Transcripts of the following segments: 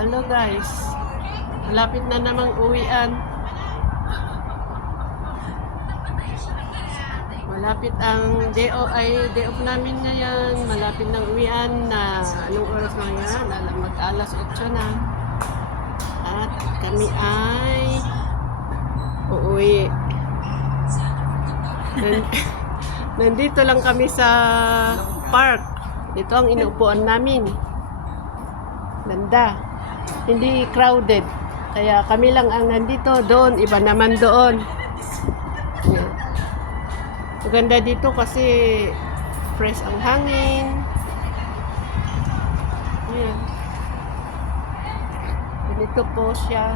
Hello guys, malapit na namang uwian. Malapit ang day off namin ngayon. Malapit ng uwian na anong oras na ngayon? Mag-alas 8 na. At kami ay uuwi. Nandito lang kami sa park. Ito ang inuupuan namin. Ganda. Hindi crowded. Kaya kami lang ang nandito. Doon, iba naman doon. Yan. Maganda dito kasi fresh ang hangin. Yan. Ganito po siya.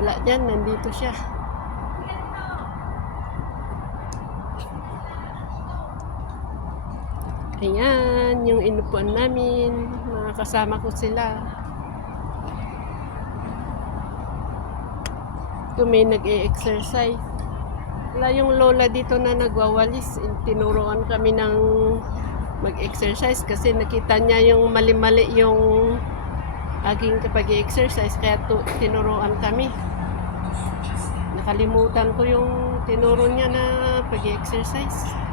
Wala dyan, nandito siya. Ayan, yung inupuan namin. Mga kasama ko sila. Ito may nag-e-exercise. Wala yung lola dito na nagwawalis. Tinuruan kami ng mag-exercise kasi nakita niya yung mali-mali yung aking pag-exercise. Kaya tinuruan kami. Nakalimutan ko yung tinuro niya na pag-exercise.